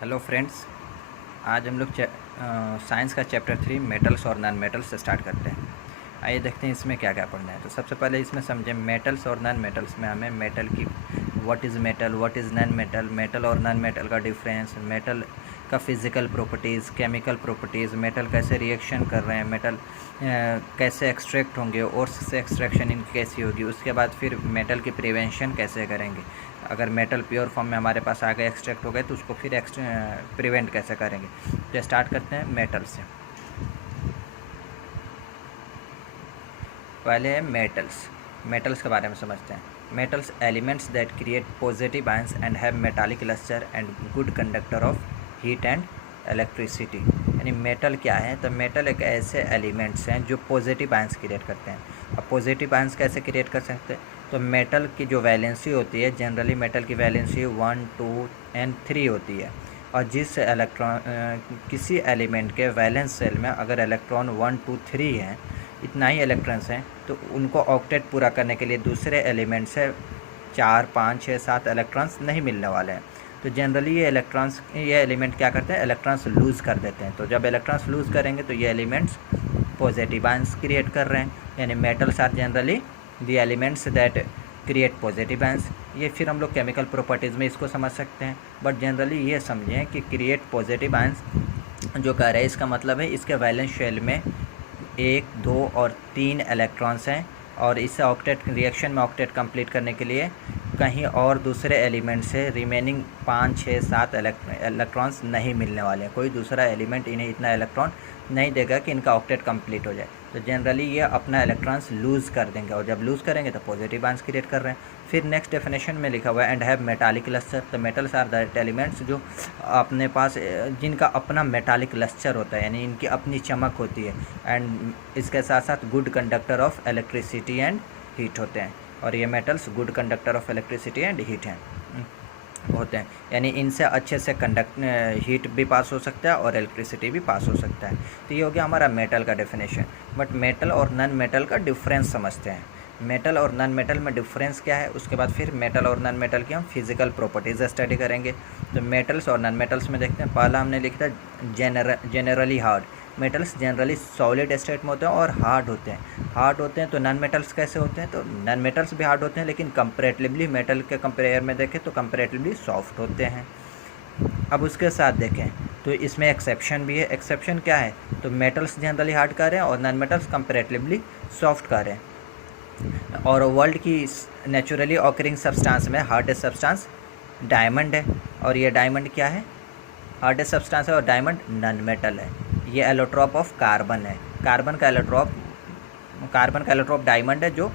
Hello friends. आज हम लोग साइंस का चैप्टर 3 मेटल्स और नॉन मेटल्स से स्टार्ट करते हैं। आइए देखते हैं इसमें क्या क्या पढ़ना है। तो सबसे पहले इसमें समझें मेटल्स और नॉन मेटल्स में हमें मेटल की what is metal, what is non metal, metal और नॉन मेटल का डिफरेंस, मेटल का physical properties, chemical properties, metal कैसे रिएक्शन कर रहे हैं, मेटल कैसे एक्सट्रैक्ट होंगे और से एक्सट्रैक्शन इनकी कैसी होगी। उसके बाद फिर मेटल की प्रिवेंशन कैसे करेंगे। अगर मेटल प्योर फॉर्म में हमारे पास आ गए, एक्सट्रैक्ट हो गए, तो उसको फिर प्रिवेंट कैसे करेंगे। तो स्टार्ट करते हैं मेटल से। पहले है मेटल्स। मेटल्स के बारे में समझते हैं। Metals elements that create positive ions and have metallic lustre and good conductor of heat and electricity. यानी मेटल क्या है, तो मेटल एक ऐसे एलिमेंट्स हैं जो पॉजिटिव आयंस क्रिएट करते हैं। अब पॉजिटिव आयंस कैसे क्रिएट कर सकते हैं, तो मेटल की जो वैलेंसी होती है, जनरली मेटल की वैलेंसी 1, 2 एंड 3 होती है। और जिस किसी एलिमेंट के वैलेंस सेल में अगर इलेक्ट्रॉन 1, 2, 3 हैं, इतना ही इलेक्ट्रॉन्स हैं, तो उनको ऑक्टेट पूरा करने के लिए दूसरे एलिमेंट से 4, 5, 6, 7 इलेक्ट्रॉन्स नहीं मिलने वाले हैं। तो जनरली ये एलिमेंट क्या करते हैं, इलेक्ट्रॉन्स लूज़ कर देते हैं। तो जब इलेक्ट्रॉन्स लूज़ करेंगे तो ये एलिमेंट्स पॉजिटिव आयंस क्रिएट कर रहे हैं। यानी metals are generally the elements that create positive ions. ये फिर हम लोग केमिकल प्रॉपर्टीज़ में इसको समझ सकते हैं, बट जनरली ये समझें कि क्रिएट पॉजिटिव आयंस जो कह रहे हैं, इसका मतलब है इसके वैलेंस शेल में 1, 2 और 3 इलेक्ट्रॉन्स हैं, और इसे ऑक्टेट रिएक्शन में ऑक्टेट कंप्लीट करने के लिए कहीं और दूसरे एलिमेंट से रिमेनिंग 5, 6, 7 इलेक्ट्रॉन्स नहीं मिलने वाले हैं। कोई दूसरा एलिमेंट इन्हें इतना इलेक्ट्रॉन नहीं देगा कि इनका ऑक्टेट कंप्लीट हो जाए। तो जनरली ये अपना इलेक्ट्रॉन्स लूज़ कर देंगे, और जब लूज़ करेंगे तो पॉजिटिव आयंस क्रिएट कर रहे हैं। फिर नेक्स्ट डेफिनेशन में लिखा हुआ है एंड हैव मेटालिक लस्टर। तो मेटल्स आर दैट एलिमेंट्स जो अपने पास जिनका अपना मेटालिक लस्टर होता है, यानी इनकी अपनी चमक होती है, एंड इसके साथ साथ good conductor of electricity and heat होते हैं। और ये metals good conductor of electricity and heat हैं होते हैं, यानी इनसे अच्छे से हीट भी पास हो सकता है और इलेक्ट्रिसिटी भी पास हो सकता है। तो ये हो गया हमारा मेटल का डेफिनेशन। बट मेटल और नॉन मेटल का डिफरेंस समझते हैं। मेटल और नॉन मेटल में डिफरेंस क्या है, उसके बाद फिर मेटल और नॉन मेटल की हम फिजिकल प्रॉपर्टीज़ स्टडी करेंगे। तो मेटल्स और नॉन मेटल्स में देखते हैं। पहला हमने लिखा था generally hard. Metals generally solid state में होते हैं और हार्ड होते हैं। तो नॉन मेटल्स कैसे होते हैं, तो नॉन मेटल्स भी हार्ड होते हैं, लेकिन कंपेरेटिवली मेटल के कंपेयर में देखें तो कंपेरेटिवली सॉफ्ट होते हैं। अब उसके साथ देखें तो इसमें एक्सेप्शन भी है। एक्सेप्शन क्या है, तो मेटल्स जनरली हार्ड कह रहे हैं और नॉन मेटल्स कंपेरेटिवली सॉफ्ट कह रहे हैं। और वर्ल्ड की नेचुरली ऑकरिंग सब्सटेंस में हार्डेस्ट सब्सटेंस डायमंड है, और ये डायमंड क्या है, हार्डेस्ट सब्सटेंस है, और डायमंड नॉन मेटल है। ये एलोट्रॉप ऑफ कार्बन है। कार्बन का एलोट्रॉप डायमंड है जो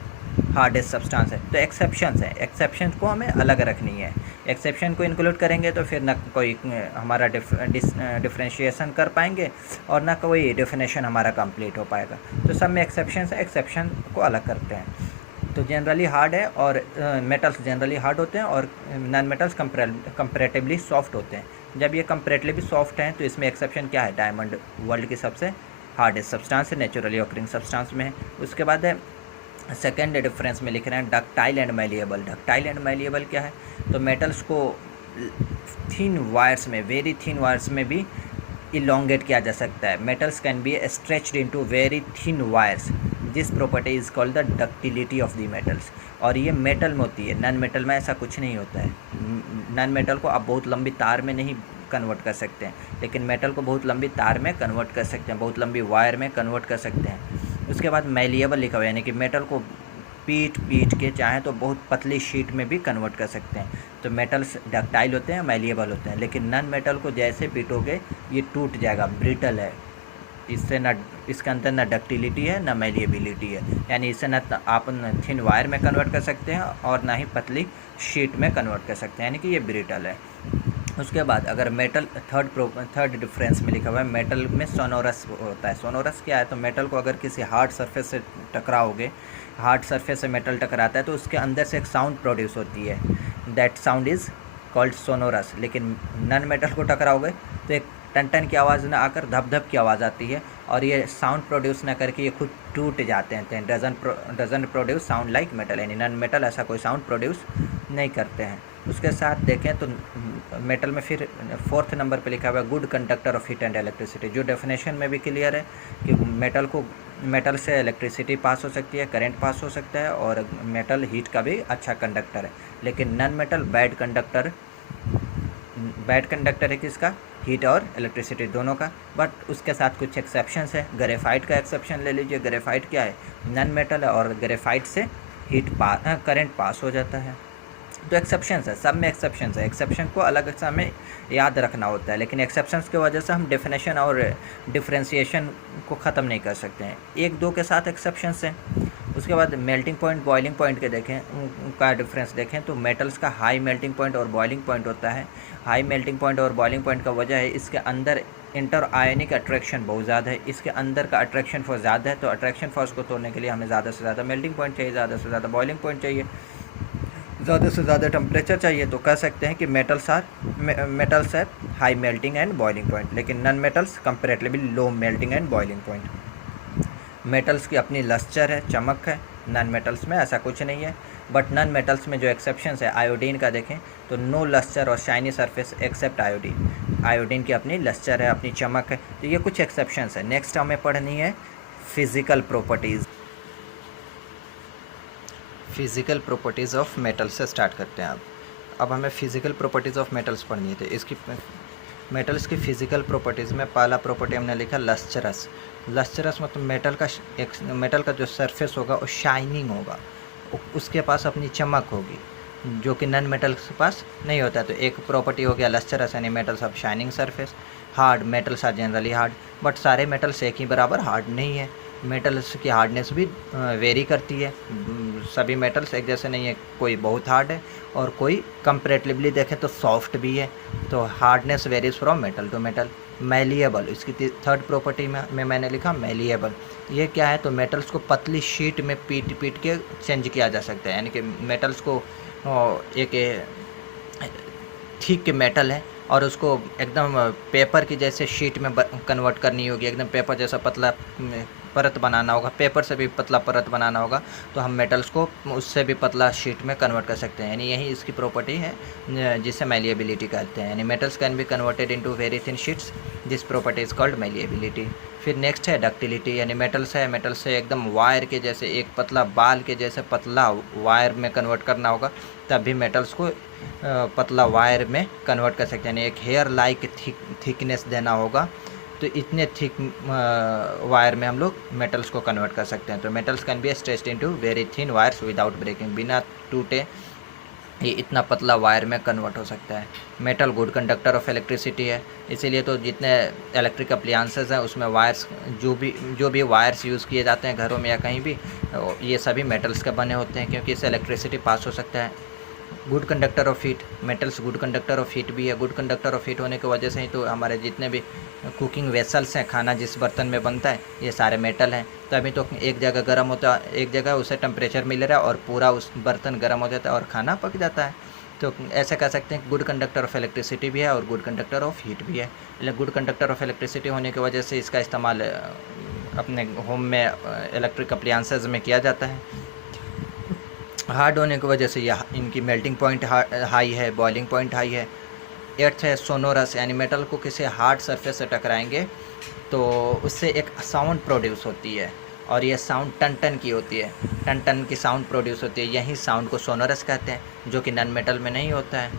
हार्डेस्ट सब्सटेंस है। तो एक्सेप्शंस है, एक्सेप्शन को हमें अलग रखनी है। एक्सेप्शन को इंक्लूड करेंगे तो फिर ना कोई हमारा डिफ्रेंशिएशन कर पाएंगे और ना कोई डेफिनेशन हमारा कंप्लीट हो पाएगा। तो सब में एक्सेप्शंस है, एक्सेप्शन को अलग करते हैं। तो जनरली हार्ड है, और मेटल्स जनरली हार्ड होते हैं और नॉन मेटल्स कंपेरेटिवली सॉफ्ट होते हैं। जब ये कंपेरेटिवली सॉफ्ट हैं तो इसमें एक्सेप्शन क्या है, डायमंड वर्ल्ड की सबसे हार्डेस्ट सब्सटेंस है, नेचुरली ऑकरिंग सब्सटेंस में है। उसके बाद है सेकेंड डिफरेंस में लिख रहे हैं ductile and malleable. Ductile and malleable क्या है, तो मेटल्स को थिन वायर्स में, वेरी थिन वायर्स में भी इलोंगेट किया जा सकता है। Metals can be stretched into very thin wires. This property is called the ductility of the metals. और ये मेटल में होती है, नॉन मेटल में ऐसा कुछ नहीं होता है। नॉन मेटल को आप बहुत लंबी तार में नहीं कन्वर्ट कर सकते हैं, लेकिन मेटल को बहुत लंबी तार में कन्वर्ट कर सकते हैं, बहुत लंबी वायर में कन्वर्ट कर सकते हैं। उसके बाद मैलिएबल लिखा हुआ है, यानी कि मेटल को पीट के चाहें तो बहुत पतली शीट में भी कन्वर्ट कर सकते हैं। तो मेटल्स डक्टाइल होते हैं, मैलिएबल होते हैं, लेकिन नॉन मेटल को जैसे पीटोगे ये टूट जाएगा, ब्रिटल है। इससे ना इसके अंदर ना डक्टिलिटी है ना मैलिएबिलिटी है, यानी इसे ना आप थिन वायर में कन्वर्ट कर सकते हैं और ना ही पतली शीट में कन्वर्ट कर सकते हैं, यानी कि ये ब्रिटल है। उसके बाद अगर मेटल थर्ड डिफरेंस में लिखा हुआ है, मेटल में सोनोरस होता है। सोनोरस क्या है, तो मेटल को अगर किसी हार्ड सरफेस से टकराओगे, हार्ड सरफेस से मेटल टकराता है तो उसके अंदर से एक साउंड प्रोड्यूस होती है, that sound is called sonorous. लेकिन नॉन मेटल को टकराओगे तो एक टन टन की आवाज़ ना आकर धप धप की आवाज़ आती है, और ये साउंड प्रोड्यूस ना करके ये खुद टूट जाते हैं। Doesn't produce sound like metal, यानी नॉन मेटल ऐसा कोई साउंड प्रोड्यूस नहीं करते हैं। उसके साथ देखें तो मेटल में फिर 4th नंबर पे लिखा हुआ है good conductor of heat and electricity, जो डेफिनेशन में भी क्लियर है कि मेटल से इलेक्ट्रिसिटी पास हो सकती है, करंट पास हो सकता है, और मेटल हीट का भी अच्छा कंडक्टर है। लेकिन नॉन मेटल बैड कंडक्टर है किसका, हीट और इलेक्ट्रिसिटी दोनों का। बट उसके साथ कुछ एक्सेप्शंस है। ग्रेफाइट का एक्सेप्शन ले लीजिए। ग्रेफाइट क्या है, नॉन मेटल है, और ग्रेफाइट से करंट पास हो जाता है। तो एक्सेप्शंस है, सब में एक्सेप्शंस है। एक्सेप्शन को अलग से हमें याद रखना होता है, लेकिन एक्सेप्शंस की वजह से हम डेफिनेशन और डिफ्रेंशिएशन को ख़त्म नहीं कर सकते हैं। 1-2 के साथ एक्सेप्शंस हैं। उसके बाद मेल्टिंग पॉइंट, बॉइलिंग पॉइंट के देखें, उनका डिफरेंस देखें तो मेटल्स का हाई मेल्टिंग पॉइंट और बॉइलिंग पॉइंट होता है। हाई मेल्टिंग पॉइंट और बॉइलिंग पॉइंट का वजह है इसके अंदर इंटर आयनिक अट्रैक्शन बहुत ज़्यादा है, इसके अंदर का अट्रैक्शन फोर्स ज़्यादा है। तो अट्रैक्शन फोर्स को तोड़ने के लिए हमें ज़्यादा से ज़्यादा मेल्टिंग पॉइंट चाहिए, ज़्यादा से ज़्यादा बॉइलिंग पॉइंट चाहिए, ज़्यादा से ज़्यादा टेम्परेचर चाहिए। तो कह सकते हैं कि मेटल्स है high melting and boiling point, लेकिन non metals comparatively low melting and boiling point. Metals की अपनी लस्चर है, चमक है, नॉन मेटल्स में ऐसा कुछ नहीं है। बट नॉन मेटल्स में जो एक्सेप्शंस है, आयोडीन का देखें तो नो लस्चर और shiny surface except iodine. Iodine की अपनी लस्चर है, अपनी चमक है। तो ये कुछ एक्सेप्शंस है। नेक्स्ट हमें पढ़नी है physical properties. Physical properties of metals से स्टार्ट करते हैं। अब हमें फिज़िकल प्रॉपर्टीज़ ऑफ मेटल्स पढ़नी है। इसकी मेटल्स की फ़िज़िकल प्रॉपर्टीज़ में पहला प्रॉपर्टी हमने लिखा लस्चरस। लस्चरस मतलब मेटल का जो सरफेस होगा वो शाइनिंग होगा, उसके पास अपनी चमक होगी, जो कि नॉन मेटल्स के पास नहीं होता है। तो एक प्रॉपर्टी हो गया लस्चरस, यानी metals of shining surface. Hard, metals are generally hard, but सारे मेटल्स एक ही बराबर हार्ड नहीं है। मेटल्स की हार्डनेस भी वेरी करती है। सभी मेटल्स एक जैसे नहीं है, कोई बहुत हार्ड है और कोई कंपेरेटिवली देखें तो सॉफ्ट भी है। तो hardness varies from metal to metal. Malleable, इसकी थर्ड प्रॉपर्टी में मैंने लिखा मैलिएबल। ये क्या है, तो मेटल्स को पतली शीट में पीट के चेंज किया जा सकता है। यानी कि मेटल्स को एक ठीक मेटल है और उसको एकदम पेपर की जैसे शीट में कन्वर्ट करनी होगी, एकदम पेपर जैसा पतला परत बनाना होगा, पेपर से भी पतला परत बनाना होगा, तो हम मेटल्स को उससे भी पतला शीट में कन्वर्ट कर सकते हैं। यानी यही इसकी प्रॉपर्टी है जिसे मैलिएबिलिटी कहते हैं। यानी metals can be converted into very thin sheets, this property is called malleability. फिर नेक्स्ट है डक्टिलिटी, यानी मेटल्स से एकदम वायर के जैसे, एक पतला बाल के जैसे पतला वायर में कन्वर्ट करना होगा, तब भी मेटल्स को पतला वायर में कन्वर्ट कर सकते हैं। यानी एक हेयर लाइक थिकनेस देना होगा, तो इतने थिक वायर में हम लोग मेटल्स को कन्वर्ट कर सकते हैं। तो metals can be stretched into very thin wires without breaking, बिना टूटे ये इतना पतला वायर में कन्वर्ट हो सकता है। Metal good conductor of electricity है, इसीलिए तो जितने इलेक्ट्रिक अप्लायंसेस हैं उसमें वायर्स, जो भी वायर्स यूज़ किए जाते हैं घरों में या कहीं भी, ये सभी मेटल्स के बने होते हैं, क्योंकि इससे इलेक्ट्रिसिटी पास हो सकता है। Good conductor of heat, metals good conductor of heat भी है। गुड कंडक्टर ऑफ हीट होने की वजह से ही तो हमारे जितने भी कुकिंग वेसल्स हैं, खाना जिस बर्तन में बनता है, ये सारे मेटल हैं। तभी तो एक जगह गर्म होता है, एक जगह उसे टेम्परेचर मिल रहा है और पूरा उस बर्तन गर्म हो जाता है और खाना पक जाता है। तो ऐसे कह सकते हैं गुड कंडक्टर ऑफ इलेक्ट्रिसिटी भी है और गुड कंडक्टर ऑफ हीट भी है। गुड कंडक्टर ऑफ इलेक्ट्रिसिटी होने की वजह से इसका इस्तेमाल अपने होम में इलेक्ट्रिक अप्लायंसेस में किया जाता है। हार्ड होने की वजह से यह इनकी मेल्टिंग पॉइंट हाई है, बॉइलिंग पॉइंट हाई है। एर्थ है सोनोरस, यानी मेटल को किसी हार्ड सरफेस से टकराएंगे तो उससे एक साउंड प्रोड्यूस होती है और ये साउंड टन टन की होती है, टन टन की साउंड प्रोड्यूस होती है। यही साउंड को सोनोरस कहते हैं, जो कि नॉन मेटल में नहीं होता है।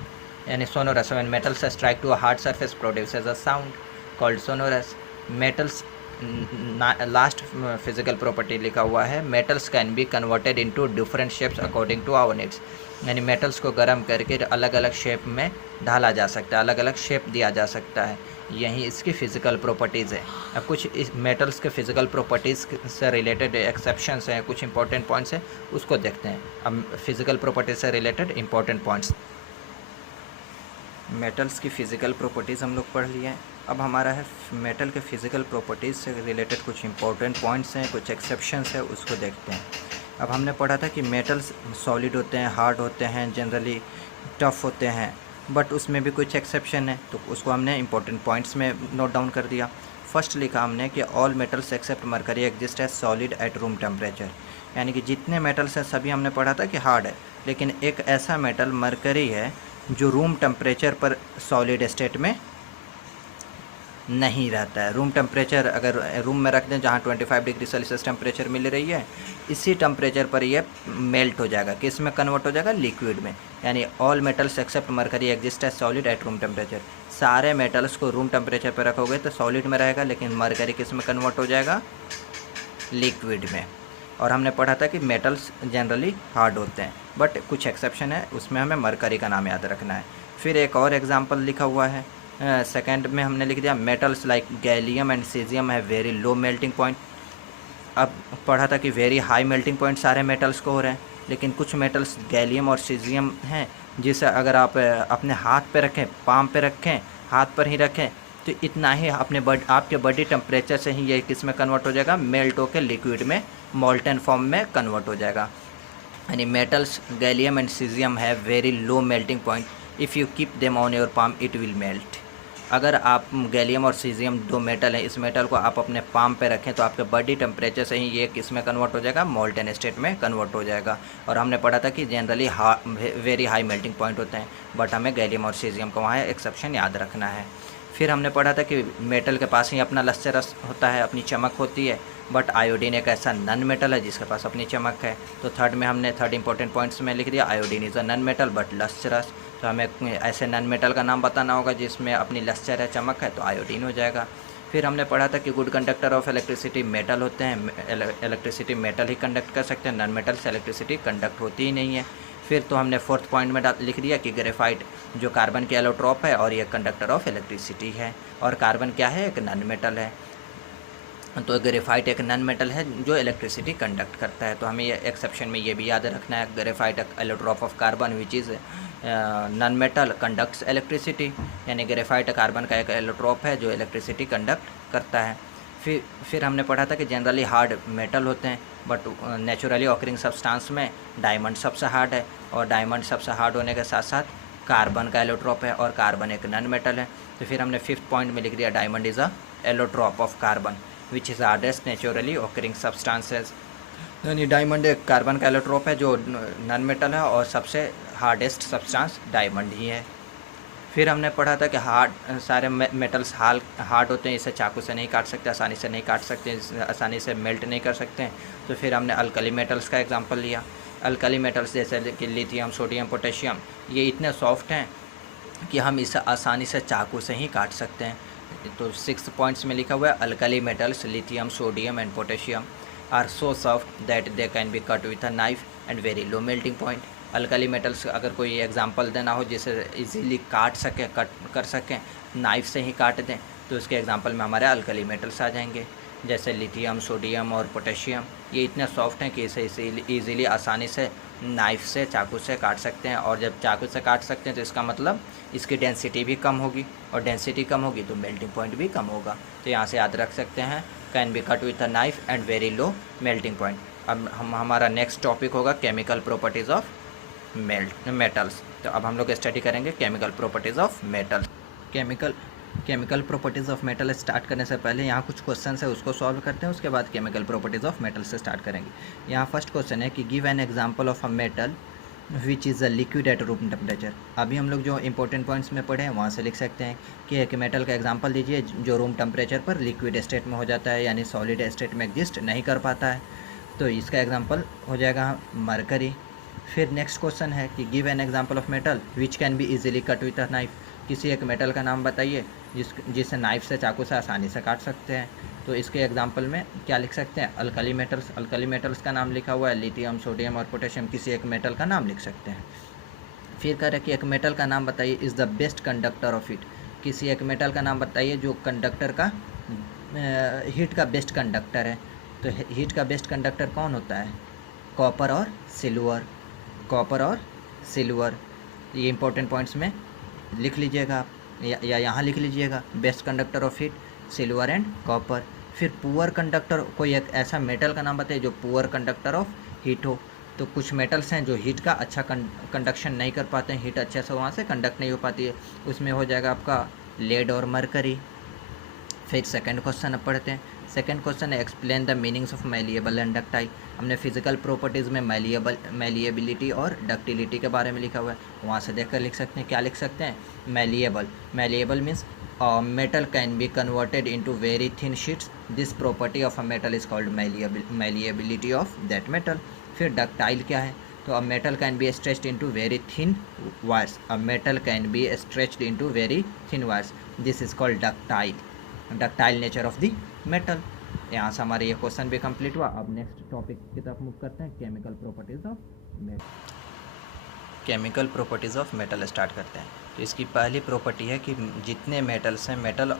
यानी sonorous, when metals strike to a hard surface produces a sound called sonorous. Metals, last physical property लिखा हुआ है, metals can be converted into different shapes according to our needs. यानी मेटल्स को गर्म करके अलग अलग शेप में ढाला जा सकता है, अलग अलग शेप दिया जा सकता है। यही इसकी फ़िज़िकल प्रॉपर्टीज़ है। अब कुछ इस मेटल्स के फ़िज़िकल प्रॉपर्टीज़ से रिलेटेड एक्सेप्शंस हैं, कुछ इंपॉर्टेंट पॉइंट्स हैं, उसको देखते हैं। अब फिज़िकल प्रॉपर्टीज से रिलेटेड इंपॉर्टेंट पॉइंट्स। मेटल्स की फ़िज़िकल प्रॉपर्टीज़ हम लोग पढ़ लिए हैं। अब हमारा है मेटल के फ़िज़िकल प्रॉपर्टीज़ से रिलेटेड कुछ इंपॉर्टेंट पॉइंट्स हैं, कुछ एक्सेप्शंस है, उसको देखते हैं। अब हमने पढ़ा था कि मेटल्स सॉलिड होते हैं, हार्ड होते हैं, जनरली टफ़ होते हैं, बट उसमें भी कुछ एक्सेप्शन है, तो उसको हमने इंपॉर्टेंट पॉइंट्स में नोट डाउन कर दिया। फर्स्ट लिखा हमने कि all metals except mercury exist as solid at room temperature. यानी कि जितने मेटल्स हैं सभी हमने पढ़ा था कि हार्ड है, लेकिन एक ऐसा मेटल मरकरी है जो रूम टेम्परेचर पर सॉलिड स्टेट में नहीं रहता है। रूम टेम्परेचर अगर रूम में रख दें जहाँ 25 डिग्री सेल्सियस टेम्परेचर मिल रही है, इसी टेम्परेचर पर ये मेल्ट हो जाएगा, किस में कन्वर्ट हो जाएगा, लिक्विड में। यानी all metals except mercury exist as solid at room temperature. सारे मेटल्स को रूम टेम्परेचर पर रखोगे तो सॉलिड में रहेगा, लेकिन मरकरी किस में कन्वर्ट हो जाएगा, लिक्विड में। और हमने पढ़ा था कि मेटल्स जनरली हार्ड होते हैं, बट कुछ एक्सेप्शन है, उसमें हमें मरकरी का नाम याद रखना है। फिर एक और एग्जांपल लिखा हुआ है, सेकंड में हमने लिख दिया metals like gallium and caesium है वेरी लो मेल्टिंग पॉइंट। अब पढ़ा था कि वेरी हाई मेल्टिंग पॉइंट सारे मेटल्स को हो रहे हैं, लेकिन कुछ मेटल्स गैलियम और सीजियम हैं जिसे अगर आप अपने हाथ पे रखें, पाम पे रखें, हाथ पर ही रखें, तो इतना ही आपके बॉडी टेम्परेचर से ही ये किस में कन्वर्ट हो जाएगा, मेल्ट होकर लिक्विड में, मोल्टन फॉर्म में कन्वर्ट हो जाएगा। यानी मेटल्स गैलियम एंड सीजियम है very low melting point, if you keep them on your palm it will melt. अगर आप गैलियम और सीजियम दो मेटल हैं, इस मेटल को आप अपने पाम पे रखें तो आपके बॉडी टेम्परेचर से ही ये किस में कन्वर्ट हो जाएगा, मोल्टन स्टेट में कन्वर्ट हो जाएगा। और हमने पढ़ा था कि generally very high melting point होते हैं, बट हमें गैलियम और सीजियम का वहाँ एक्सेप्शन याद रखना है। फिर हमने पढ़ा था कि मेटल के पास ही अपना लस्टरस होता है, अपनी चमक होती है, बट आयोडीन एक ऐसा नन मेटल है जिसके पास अपनी चमक है। तो थर्ड इंपॉर्टेंट पॉइंट्स में लिख दिया, iodine is a non metal but lustrous. तो हमें ऐसे नन मेटल का नाम बताना होगा जिसमें अपनी लस्टर है, चमक है, तो आयोडीन हो जाएगा। फिर हमने पढ़ा था कि good conductor of electricity metal होते हैं, इलेक्ट्रिसिटी मेटल ही कंडक्ट कर सकते हैं, नन मेटल से इलेक्ट्रिसिटी कंडक्ट होती ही नहीं है। फिर तो हमने फोर्थ पॉइंट में लिख दिया कि ग्रेफाइट जो कार्बन के एलोट्रॉप है और ये कंडक्टर ऑफ इलेक्ट्रिसिटी है, और कार्बन क्या है, एक नन मेटल है। तो ग्रेफाइट एक नन मेटल है जो इलेक्ट्रिसिटी कंडक्ट करता है। तो हमें ये एक्सेप्शन में ये भी याद रखना है, graphite allotrope of carbon which is non metal conducts electricity. यानी ग्रेफाइट कार्बन का एक एलोट्रॉप है जो इलेक्ट्रिसिटी कंडक्ट करता है। फिर हमने पढ़ा था कि जनरली हार्ड मेटल होते हैं, बट नेचुरली ऑकरिंग सब्सटेंस में डायमंड सबसे हार्ड है, और डायमंड सबसे हार्ड होने के साथ साथ कार्बन का एलोट्रॉप है, और कार्बन एक नन मेटल है। तो फिर हमने फिफ्थ पॉइंट में लिख दिया, diamond is a allotrope of carbon which is hardest naturally occurring substances. यानी डायमंड एक कार्बन का एलोट्रॉप है जो नन मेटल है, और सबसे हार्डेस्ट सब्सटेंस डायमंड ही है। फिर हमने पढ़ा था कि सारे मेटल्स हार्ड होते हैं, इसे चाकू से नहीं काट सकते, आसानी से नहीं काट सकते, आसानी से मेल्ट नहीं कर सकते हैं। तो फिर हमने अल्कली मेटल्स का एग्जांपल लिया। अल्कली मेटल्स जैसे कि लिथियम, सोडियम, पोटेशियम, ये इतने सॉफ्ट हैं कि हम इसे आसानी से चाकू से ही काट सकते हैं। तो 6 पॉइंट्स में लिखा हुआ है, alkali metals lithium, sodium and potassium are so soft that they can be cut with a knife and very low melting point. Alkali metals अगर कोई एग्जांपल देना हो जिसे इजीली कट कर सकें, नाइफ से ही काट दें, तो उसके एग्जांपल में हमारे अल्कली मेटल्स आ जाएंगे, जैसे लिथियम, सोडियम और पोटेशियम। ये इतने सॉफ्ट हैं कि इसे ईज़िली आसानी से नाइफ से, चाकू से काट सकते हैं। और जब चाकू से काट सकते हैं तो इसका मतलब इसकी डेंसिटी भी कम होगी, और डेंसिटी कम होगी तो मेल्टिंग पॉइंट भी कम होगा। तो यहाँ से याद रख सकते हैं, can be cut with a knife and very low melting point. अब हमारा नेक्स्ट टॉपिक होगा केमिकल प्रॉपर्टीज़ ऑफ मेटल्स। तो अब हम लोग स्टडी करेंगे chemical properties of metal. Chemical properties of metal start करने से पहले यहाँ कुछ क्वेश्चन है, उसको सॉल्व करते हैं, उसके बाद केमिकल प्रॉपर्टीज़ ऑफ मेटल से स्टार्ट करेंगे। यहाँ फर्स्ट क्वेश्चन है कि give an example of a metal which is a liquid at room temperature. अभी हम लोग जो इंपॉर्टेंट पॉइंट्स में पढ़े हैं वहाँ से लिख सकते हैं कि एक मेटल का एग्जांपल दीजिए जो रूम टेम्परेचर पर लिक्विड स्टेट में हो जाता है, यानी सॉलिड स्टेट में एग्जिस्ट नहीं कर पाता है। तो इसका एग्जांपल हो जाएगा मरकरी। फिर नेक्स्ट क्वेश्चन है कि give an example of metal which can be easily cut with a knife. किसी एक मेटल का नाम बताइए जिसे नाइफ से, चाकू से आसानी से काट सकते हैं। तो इसके एग्जांपल में क्या लिख सकते हैं, अल्कली मेटल्स का नाम लिखा हुआ है, लिथियम, सोडियम और पोटेशियम, किसी एक मेटल का नाम लिख सकते हैं। फिर कह रहे कि एक मेटल का नाम बताइए is the best conductor of heat. किसी एक मेटल का नाम बताइए जो कंडक्टर का हीट का बेस्ट कंडक्टर है। तो हीट का बेस्ट कंडक्टर कौन होता है, कॉपर और सिल्वर। ये इंपॉर्टेंट पॉइंट्स में लिख लीजिएगा आप, या यहाँ लिख लीजिएगा, best conductor of heat silver and copper. फिर पुअर कंडक्टर, कोई एक ऐसा मेटल का नाम बताइए जो पुअर कंडक्टर ऑफ हीट हो। तो कुछ मेटल्स हैं जो हीट का अच्छा कंडक्शन नहीं कर पाते हैं, हीट अच्छे से वहाँ से कंडक्ट नहीं हो पाती है, उसमें हो जाएगा आपका लेड और मरकरी। फिर सेकंड क्वेश्चन अब पढ़ते हैं। सेकंड क्वेश्चन है explain the meanings of malleable and ductile. हमने फिजिकल प्रॉपर्टीज़ में मैलिएबिलिटी और डक्टिलिटी के बारे में लिखा हुआ है, वहाँ से देखकर लिख सकते हैं। क्या लिख सकते हैं? Malleable means metal can be converted into very thin sheets. This property of a metal is called malleability of that metal. फिर डक्टाइल क्या है? तो a metal can be stretched into very thin wires. A metal can be stretched into very thin wires. This is called ductile nature of the metal. यहाँ से हमारा ये question भी complete हुआ। अब नेक्स्ट टॉपिक की तरफ मूव करते हैं, chemical properties of metal start करते हैं। तो इसकी पहली प्रॉपर्टी है कि जितने मेटल्स हैं, मेटल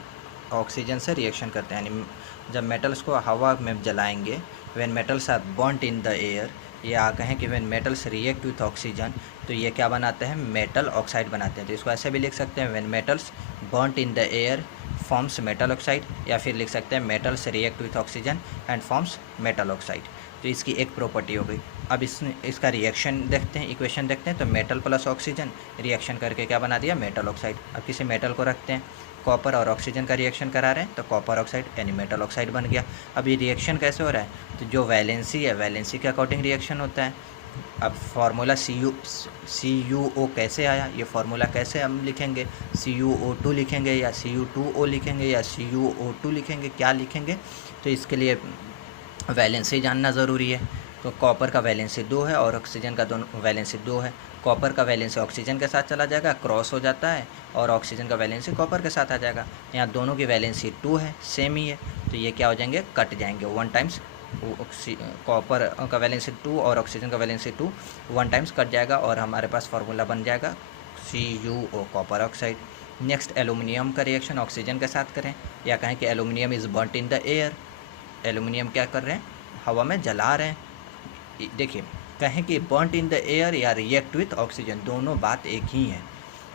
ऑक्सीजन से रिएक्शन करते हैं, यानी जब मेटल्स को हवा में जलाएंगे, when metals are burned in the air, या कहें कि when metals react with oxygen, तो ये क्या बनाते हैं? मेटल ऑक्साइड बनाते हैं। तो इसको ऐसे भी लिख सकते हैं, when metals burned in the air forms metal oxide, या फिर लिख सकते हैं metals react with oxygen and forms metal oxide. तो इसकी एक प्रॉपर्टी हो गई। अब इसका रिएक्शन देखते हैं, इक्वेशन देखते हैं। तो मेटल प्लस ऑक्सीजन रिएक्शन करके क्या बना दिया? Metal oxide. अब किसी मेटल को रखते हैं, कॉपर और ऑक्सीजन का रिएक्शन करा रहे हैं, तो कॉपर ऑक्साइड यानी मेटल ऑक्साइड बन गया। अब ये रिएक्शन कैसे हो रहा है? तो जो वैलेंसी है, वैलेंसी के अकॉर्डिंग रिएक्शन होता है। अब फार्मूला CuO कैसे आया? ये फार्मूला कैसे हम लिखेंगे? CuO2 लिखेंगे या Cu2O लिखेंगे या CuO2 लिखेंगे, क्या लिखेंगे? तो इसके लिए वैलेंसी जानना ज़रूरी है। तो कॉपर का वैलेंसी 2 है और ऑक्सीजन का दोनों वैलेंसी 2 है। कॉपर का वैलेंसी ऑक्सीजन के साथ चला जाएगा, क्रॉस हो जाता है, और ऑक्सीजन का वैलेंसी कॉपर के साथ आ जाएगा। यहाँ दोनों की वैलेंसी 2 है, सेम ही है, तो ये क्या हो जाएंगे? कट जाएंगे। 1 टाइम्स कॉपर का वैलेंसी 2 और ऑक्सीजन का वैलेंसी 2 1 टाइम्स कट जाएगा, और हमारे पास फार्मूला बन जाएगा CuO, copper oxide. Next, aluminium का रिएक्शन ऑक्सीजन के साथ करें, या कहें कि aluminium is burnt in the air. Aluminium क्या कर रहे हैं? हवा में जला रहे हैं। देखिए, कहें कि बर्न्ट इन द एयर या रिएक्ट विथ ऑक्सीजन, दोनों बात एक ही है,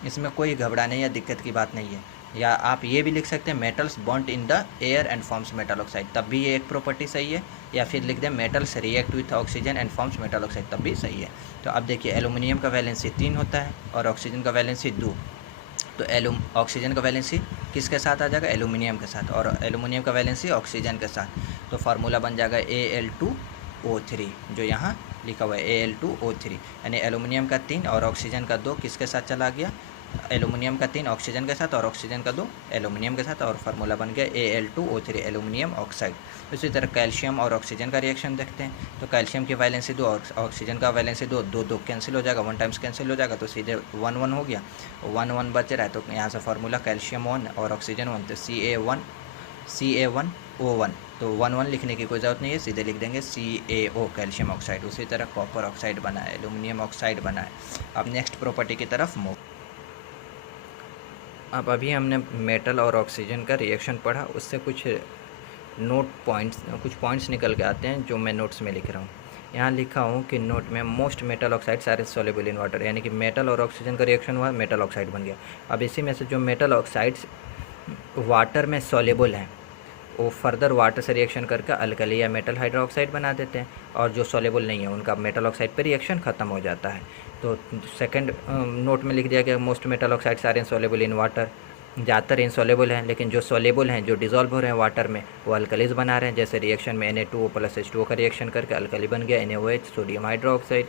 इसमें कोई घबराने या दिक्कत की बात नहीं है। या आप ये भी लिख सकते हैं metals burnt in the air and forms metal oxide, तब भी ये एक प्रॉपर्टी सही है। या फिर लिख दें metals react with oxygen and forms metal oxide, तब भी सही है। तो अब देखिए, एलुमिनियम का वैलेंसी 3 होता है और ऑक्सीजन का वैलेंसी 2। तो ऑक्सीजन का वैलेंसी किसके साथ आ जाएगा? एलुमिनियम के साथ, और एलुमिनियम का वैलेंसी ऑक्सीजन के साथ। तो फार्मूला बन जाएगा Al2O3, जो यहाँ लिखा हुआ है Al2O3, यानी एलुमिनियम का 3 और ऑक्सीजन का 2 किसके साथ चला गया? एलुमिनियम का 3 ऑक्सीजन के साथ और ऑक्सीजन का 2 एलुमिनियम के साथ, और फार्मूला बन गया Al2O3, एलुमिनियम ऑक्साइड। इसी तरह कैल्शियम और ऑक्सीजन का रिएक्शन देखते हैं। तो कैल्शियम की वैलेंसी 2 और ऑक्सीजन का वैलेंसी 2, 2 कैंसिल हो जाएगा, 1 टाइम्स कैंसिल हो जाएगा, तो सीधे 1 1 हो गया, 1 1 बच रहा है। तो यहाँ से फार्मूला कैल्शियम 1 और ऑक्सीजन 1, तो CaO1, तो 1 1 लिखने की कोई ज़रूरत नहीं है, सीधे लिख देंगे CaO, कैल्शियम ऑक्साइड। उसी तरह कॉपर ऑक्साइड बना है, एल्यूमिनियम ऑक्साइड बना है। अब नेक्स्ट प्रॉपर्टी की तरफ मूव। अब अभी हमने मेटल और ऑक्सीजन का रिएक्शन पढ़ा, उससे कुछ पॉइंट्स निकल के आते हैं जो मैं नोट्स में लिख रहा हूँ। यहाँ लिखा हूँ कि नोट में most metal oxides are soluble in water, यानी कि मेटल और ऑक्सीजन का रिएक्शन हुआ, मेटल ऑक्साइड बन गया। अब इसी में से जो मेटल ऑक्साइड्स वाटर में सॉल्युबल हैं, वो फर्दर वाटर से रिएक्शन करके अल्कली या मेटल हाइड्रोक्साइड बना देते हैं, और जो सॉल्युबल नहीं है उनका मेटल ऑक्साइड पर रिएक्शन ख़त्म हो जाता है। तो सेकंड नोट में लिख दिया गया most metal oxides are insoluble in water, ज़्यादातर इनसॉल्युबल हैं, लेकिन जो सॉल्युबल हैं, जो डिज़ोल्व हो रहे हैं वाटर में, वो अल्कलीज बना रहे हैं। जैसे रिएक्शन में Na2O + H2O का रिएक्शन करके अल्कली बन गया NaOH, sodium hydroxide.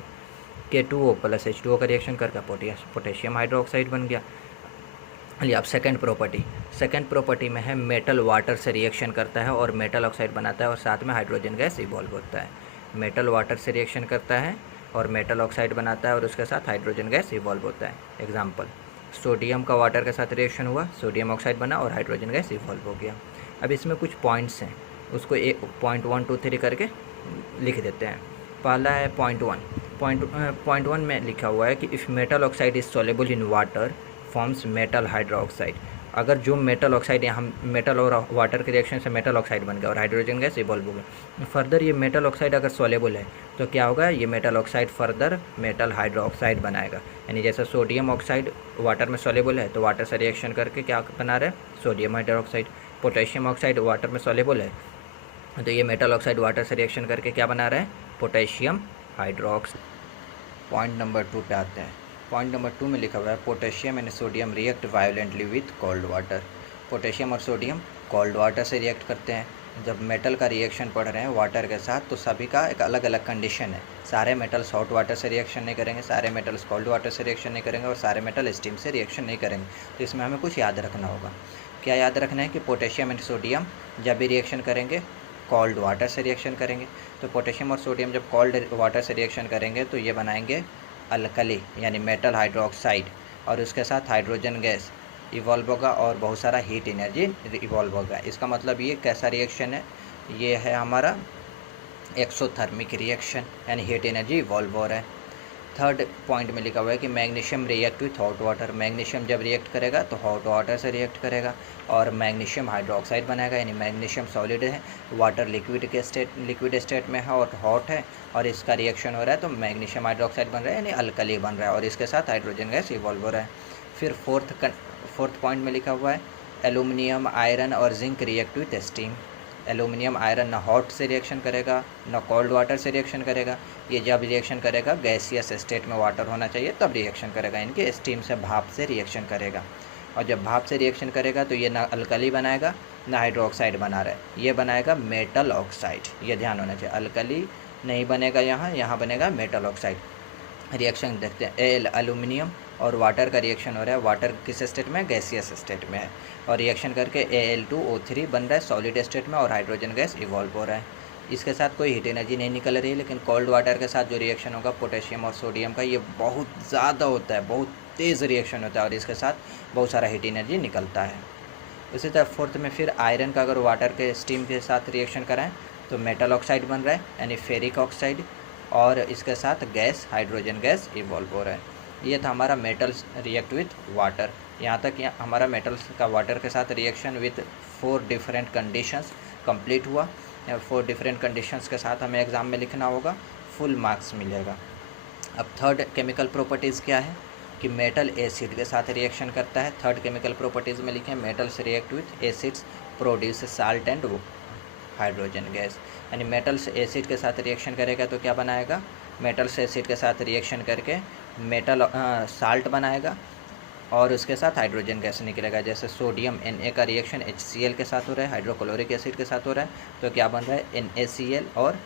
K2O + H2O का रिएक्शन करके पोटेशियम हाइड्रोक्साइड बन गया। चलिए अब सेकंड प्रॉपर्टी में है मेटल वाटर से रिएक्शन करता है और मेटल ऑक्साइड बनाता है, और साथ में हाइड्रोजन गैस इवॉल्व होता है। मेटल वाटर से रिएक्शन करता है और मेटल ऑक्साइड बनाता है, और उसके साथ हाइड्रोजन गैस इवॉल्व होता है। एग्जाम्पल, सोडियम का वाटर के साथ रिएक्शन हुआ, सोडियम ऑक्साइड बना और हाइड्रोजन गैस इवॉल्व हो गया। अब इसमें कुछ पॉइंट्स हैं, उसको पॉइंट 1 2 3 करके लिख देते हैं। पहला है पॉइंट 1 में लिखा हुआ है कि if metal oxide is soluble in water forms metal hydroxide. अगर जो मेटल ऑक्साइड यहाँ मेटल और वाटर के रिएक्शन से मेटल ऑक्साइड बन गया और हाइड्रोजन गैस इवॉल्व हो गया, फर्दर ये मेटल ऑक्साइड अगर सॉल्युबल है तो क्या होगा? ये metal oxide further metal hydroxide बनाएगा। यानी जैसे सोडियम ऑक्साइड वाटर में सॉल्युबल है, तो वाटर से रिएक्शन करके क्या बना रहा है? Sodium hydroxide. Potassium oxide water में सॉल्युबल है, तो ये मेटल ऑक्साइड वाटर से रिएक्शन करके क्या बना रहा है? Potassium hydroxide. पॉइंट नंबर 2 पे आते हैं। पॉइंट नंबर 2 में लिखा हुआ है potassium and sodium react violently with cold water. Potassium और सोडियम कोल्ड वाटर से रिएक्ट करते हैं, जब मेटल का रिएक्शन पढ़ रहे हैं वाटर के साथ, तो सभी का एक अलग अलग कंडीशन है। सारे मेटल्स हॉट वाटर से रिएक्शन नहीं करेंगे, सारे मेटल्स कोल्ड वाटर से रिएक्शन नहीं करेंगे और सारे मेटल स्टीम से रिएक्शन नहीं करेंगे। तो इसमें हमें कुछ याद रखना होगा। क्या याद रखना है कि पोटेशियम एंड सोडियम जब भी रिएक्शन करेंगे कोल्ड वाटर से रिएक्शन करेंगे। तो पोटेशियम और सोडियम जब कोल्ड वाटर से रिएक्शन करेंगे तो ये बनाएंगे अल्कली यानी मेटल हाइड्रोक्साइड, और उसके साथ हाइड्रोजन गैस इवॉल्व होगा और बहुत सारा हीट एनर्जी इवॉल्व होगा। इसका मतलब ये कैसा रिएक्शन है, ये है हमारा एक्सोथर्मिक रिएक्शन यानी हीट एनर्जी इवॉल्व हो रहा है। थर्ड पॉइंट में लिखा हुआ है कि magnesium react with hot water. Magnesium जब रिएक्ट करेगा तो हॉट वाटर से रिएक्ट करेगा और मैग्नीशियम हाइड्रोक्साइड बनाएगा, यानी मैग्नीशियम सॉलिड है, वाटर लिक्विड स्टेट में है और हॉट है, और इसका रिएक्शन हो रहा है तो मैग्नीशियम हाइड्रोक्साइड बन रहा है यानी अल्कली बन रहा है और इसके साथ हाइड्रोजन गैस इवॉल्व हो रहा है। फिर फोर्थ पॉइंट में लिखा हुआ है एल्यूमिनियम, आयरन और zinc react with steam. Aluminium iron ना हॉट से रिएक्शन करेगा ना कोल्ड वाटर से रिएक्शन करेगा। ये जब रिएक्शन करेगा गैसियस स्टेट में वाटर होना चाहिए तब रिएक्शन करेगा, इनके स्टीम से भाप से रिएक्शन करेगा। और जब भाप से रिएक्शन करेगा तो ये ना अल्कली बनाएगा ना हाइड्रोक्साइड बना रहा है, ये बनाएगा मेटल ऑक्साइड। ये ध्यान होना चाहिए, अल्कली नहीं बनेगा, यहाँ बनेगा मेटल ऑक्साइड। रिएक्शन देखते हैं, एल्यूमिनियम और वाटर का रिएक्शन हो रहा है। वाटर किस स्टेट में, गैसियस स्टेट में है, और रिएक्शन करके Al2O3 बन रहा है सॉलिड स्टेट में और हाइड्रोजन गैस इवॉल्व हो रहा है। इसके साथ कोई हीट एनर्जी नहीं निकल रही है, लेकिन कोल्ड वाटर के साथ जो रिएक्शन होगा पोटेशियम और सोडियम का, ये बहुत ज़्यादा होता है, बहुत तेज़ रिएक्शन होता है और इसके साथ बहुत सारा हीट एनर्जी निकलता है। उसी तरह फोर्थ में फिर आयरन का अगर वाटर के स्टीम के साथ रिएक्शन कराएं तो मेटल ऑक्साइड बन रहा है यानी फेरिक ऑक्साइड, और इसके साथ गैस हाइड्रोजन गैस इवॉल्व हो रहा है। ये था हमारा मेटल्स रिएक्ट विथ वाटर। यहाँ तक हमारा मेटल्स का वाटर के साथ reaction with 4 different conditions complete हुआ। 4 डिफरेंट कंडीशंस के साथ हमें एग्ज़ाम में लिखना होगा, फुल मार्क्स मिलेगा। अब थर्ड केमिकल प्रॉपर्टीज़ क्या है कि मेटल एसिड के साथ रिएक्शन करता है। थर्ड केमिकल प्रॉपर्टीज़ में लिखें metals react with acids produce salt and hydrogen gas, यानी मेटल्स एसिड के साथ रिएक्शन करेगा तो क्या बनाएगा, मेटल्स एसिड के साथ रिएक्शन करके मेटल साल्ट बनाएगा और उसके साथ हाइड्रोजन गैस निकलेगा। जैसे सोडियम Na का रिएक्शन HCl के साथ हो रहा है, हाइड्रोक्लोरिक एसिड के साथ हो रहा है, तो क्या बन रहा है NaCl और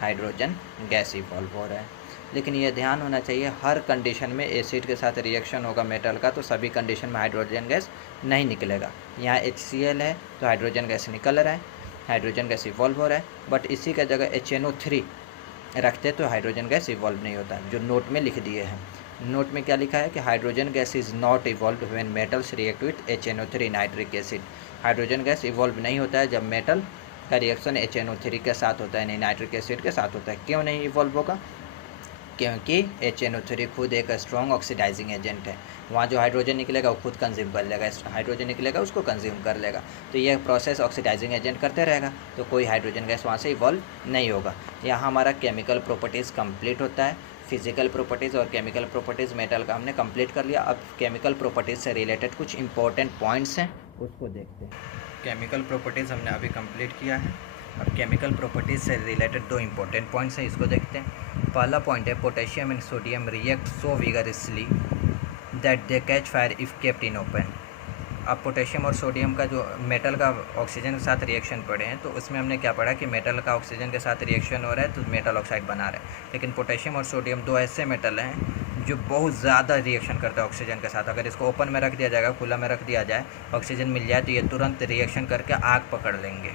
हाइड्रोजन गैस इवॉल्व हो रहा है। लेकिन ये ध्यान होना चाहिए हर कंडीशन में एसिड के साथ रिएक्शन होगा मेटल का तो सभी कंडीशन में हाइड्रोजन गैस नहीं निकलेगा। यहाँ HCl है तो हाइड्रोजन गैस निकल रहा है, हाइड्रोजन गैस इवॉल्व हो रहा है, बट इसी का जगह HNO3 रखते तो हाइड्रोजन गैस इवॉल्व नहीं होता, जो नोट में लिख दिए हैं। नोट में क्या लिखा है कि hydrogen gas is not evolve when metals react with HNO3 nitric acid. Hydrogen gas evolve नहीं होता है जब मेटल का रिएक्शन HNO3 के साथ होता है, नहीं नाइट्रिक एसिड के साथ होता है। क्यों नहीं इवॉल्व होगा, क्योंकि HNO3 खुद एक स्ट्रॉन्ग ऑक्सीडाइजिंग एजेंट है। वहाँ जो हाइड्रोजन निकलेगा वो खुद कंज्यूम कर लेगा, हाइड्रोजन निकलेगा उसको कंज्यूम कर लेगा, तो यह प्रोसेस ऑक्सीडाइजिंग एजेंट करते रहेगा, तो कोई हाइड्रोजन गैस वहाँ से इवॉल्व नहीं होगा। यहाँ हमारा केमिकल प्रॉपर्टीज़ कंप्लीट होता है। फिजिकल प्रॉपर्टीज़ और केमिकल प्रॉपर्टीज़ मेटल का हमने कंप्लीट कर लिया। अब केमिकल प्रॉपर्टीज़ से रिलेटेड कुछ इंपॉर्टेंट पॉइंट्स हैं, उसको देखते हैं। केमिकल प्रॉपर्टीज़ हमने अभी कंप्लीट किया है। अब केमिकल प्रॉपर्टीज़ से रिलेटेड 2 इंपॉर्टेंट पॉइंट्स हैं, इसको देखते हैं। पहला पॉइंट है potassium and sodium react so vigorously that they catch fire if kept in open. अब पोटेशियम और सोडियम का जो मेटल का ऑक्सीजन के साथ रिएक्शन पढ़े हैं तो उसमें हमने क्या पढ़ा कि मेटल का ऑक्सीजन के साथ रिएक्शन हो रहा है तो मेटल ऑक्साइड बना रहा है। लेकिन पोटेशियम और सोडियम 2 ऐसे मेटल हैं जो बहुत ज़्यादा रिएक्शन करता है ऑक्सीजन के साथ। अगर इसको ओपन में रख दिया जाएगा, खुला में रख दिया जाए, ऑक्सीजन मिल जाए तो ये तुरंत रिएक्शन करके आग पकड़ लेंगे।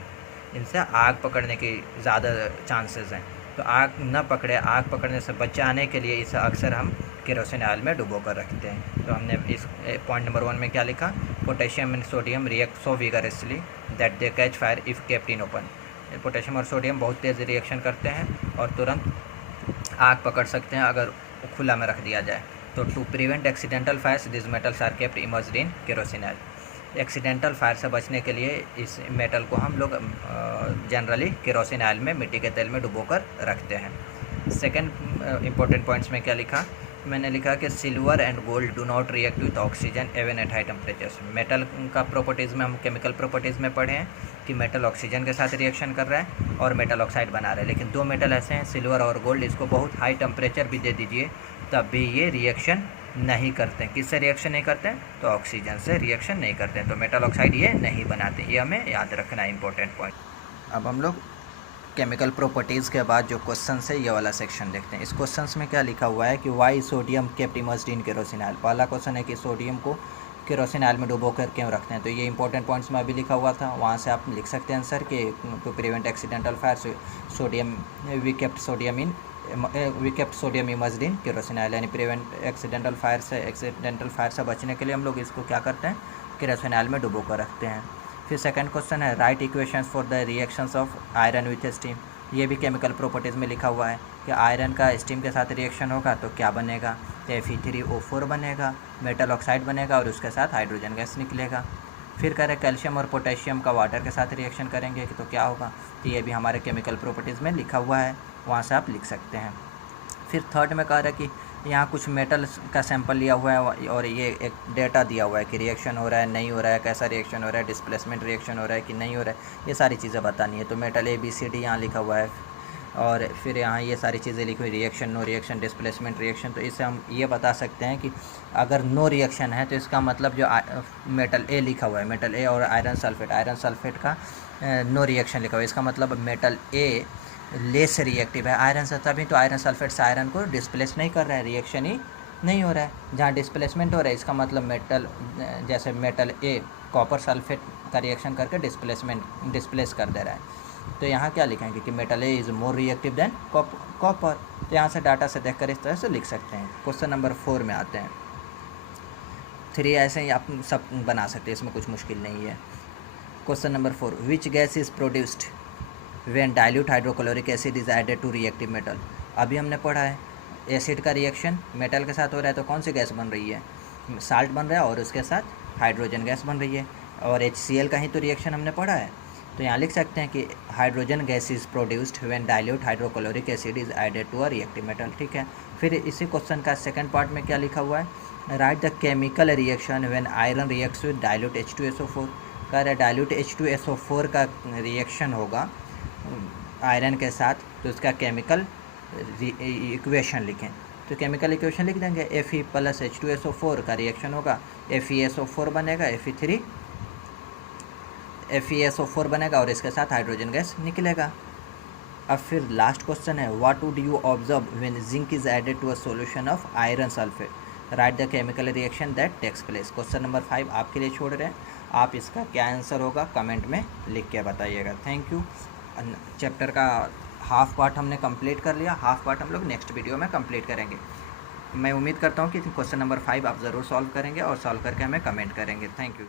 इनसे आग पकड़ने की ज़्यादा चांसेस हैं, तो आग न पकड़े, आग पकड़ने से बचाने के लिए इसे अक्सर हम केरोसिन ऑयल में डुबो कर रखते हैं। तो हमने इस पॉइंट नंबर 1 में क्या लिखा, potassium and sodium react so vigorously that they catch fire if kept in open. Potassium और सोडियम बहुत तेज़ रिएक्शन करते हैं और तुरंत आग पकड़ सकते हैं अगर खुला में रख दिया जाए। तो to prevent accidental fires this metals are kept immersed in kerosene oil. Accidental fire से बचने के लिए इस मेटल को हम लोग जनरली केरोसिन ऑयल में, मिट्टी के तेल में डुबोकर रखते हैं। सेकंड इंपॉर्टेंट पॉइंट्स में क्या लिखा, मैंने लिखा कि silver and gold do not react with oxygen even at high temperatures. Metal का प्रॉपर्टीज़ में हम केमिकल प्रॉपर्टीज़ में पढ़े हैं कि मेटल ऑक्सीजन के साथ रिएक्शन कर रहा है और मेटल ऑक्साइड बना रहा है। लेकिन 2 मेटल ऐसे हैं सिल्वर और गोल्ड, इसको बहुत हाई टेम्परेचर भी दे दीजिए तब भी ये रिएक्शन नहीं करते हैं। किससे रिएक्शन नहीं करते हैं, तो ऑक्सीजन से रिएक्शन नहीं करते हैं, तो मेटल ऑक्साइड ये नहीं बनाते। ये हमें याद रखना है, इंपॉर्टेंट पॉइंट। अब हम लोग केमिकल प्रॉपर्टीज़ के बाद जो क्वेश्चन है ये वाला सेक्शन देखते हैं। इस क्वेश्चन में क्या लिखा हुआ है कि Y sodium kept immersed in kerosene oil. पहला क्वेश्चन है कि सोडियम को केरोसिन ऑयल में डुबो कर क्यों रखते हैं। तो ये इंपॉर्टेंट पॉइंट्स में अभी लिखा हुआ था, वहाँ से आप लिख सकते हैं आंसर कि to prevent accidental fire sodium we kept sodium immersed in kerosene oil, यानी प्रिवेंट एक्सीडेंटल फायर से बचने के लिए हम लोग इसको क्या करते हैं, केरोसिन ऑयल में डुबो कर रखते हैं। फिर सेकंड क्वेश्चन है right equations for the reactions of iron with steam. ये भी केमिकल प्रॉपर्टीज़ में लिखा हुआ है कि आयरन का स्टीम के साथ रिएक्शन होगा तो क्या बनेगा, Fe3O4 बनेगा, मेटल ऑक्साइड बनेगा और उसके साथ हाइड्रोजन गैस निकलेगा। फिर करें कैल्शियम और पोटेशियम का वाटर के साथ रिएक्शन करेंगे तो क्या होगा, तो ये भी हमारे केमिकल प्रॉपर्टीज़ में लिखा हुआ है, वहाँ से आप लिख सकते हैं। फिर थर्ड में कह रहा है कि यहाँ कुछ मेटल का सैंपल लिया हुआ है और ये एक डेटा दिया हुआ है कि रिएक्शन हो रहा है नहीं हो रहा है, कैसा रिएक्शन हो रहा है, डिस्प्लेसमेंट रिएक्शन हो रहा है कि नहीं हो रहा है, ये सारी चीज़ें बतानी है। तो मेटल ABCD यहाँ लिखा हुआ है और फिर यहाँ ये सारी चीज़ें लिखी हुई, reaction, no reaction, displacement, reaction. तो इससे हम ये बता सकते हैं कि अगर नो रिएक्शन है तो इसका मतलब जो मेटल A लिखा हुआ है, मेटल A और आयरन सल्फेट का नो रिएक्शन लिखा हुआ है, इसका मतलब मेटल A लेस रिएक्टिव है आयरन से, तभी तो आयरन सल्फेट से आयरन को डिस्प्लेस नहीं कर रहा है, रिएक्शन ही नहीं हो रहा है। जहाँ डिस्प्लेसमेंट हो रहा है इसका मतलब मेटल, जैसे मेटल A कॉपर सल्फेट का रिएक्शन करके डिस्प्लेस कर दे रहा है। तो यहाँ क्या लिखेंगे कि metal A is more reactive than copper. तो यहाँ से डाटा से देखकर इस तरह से लिख सकते हैं। क्वेश्चन नंबर 4 में आते हैं। 3 ऐसे ही आप सब बना सकते हैं, इसमें कुछ मुश्किल नहीं है। Question number 4, which gas is produced when dilute hydrochloric acid is added to reactive metal. अभी हमने पढ़ा है एसिड का रिएक्शन मेटल के साथ हो रहा है तो कौन सी गैस बन रही है, साल्ट बन रहा है और उसके साथ हाइड्रोजन गैस बन रही है, और HCl का ही तो रिएक्शन हमने पढ़ा है। तो यहाँ लिख सकते हैं कि hydrogen gas is produced when dilute hydrochloric acid is added to a reactive metal. ठीक है। फिर इसी क्वेश्चन का सेकंड पार्ट में क्या लिखा हुआ है, right the chemical reaction when iron reacts with dilute H2SO4। कह रहे डाइल्यूट H2SO4 का रिएक्शन होगा आयरन के साथ तो उसका केमिकल इक्वेशन लिखें। तो केमिकल इक्वेशन लिख देंगे, Fe + H2SO4 का रिएक्शन होगा, FeSO4 बनेगा, FeSO4 बनेगा और इसके साथ हाइड्रोजन गैस निकलेगा। अब फिर लास्ट क्वेश्चन है, what would you observe when zinc is added to a solution of iron sulphate, write the chemical reaction that takes place. Question number 5 आपके लिए छोड़ रहे हैं, आप इसका क्या आंसर होगा कमेंट में लिख के बताइएगा। Thank you. चैप्टर का हाफ पार्ट हमने कंप्लीट कर लिया, हाफ पार्ट हम लोग नेक्स्ट वीडियो में कंप्लीट करेंगे। मैं उम्मीद करता हूँ कि क्वेश्चन नंबर 5 आप ज़रूर सॉल्व करेंगे और सॉल्व करके हमें कमेंट करेंगे। Thank you.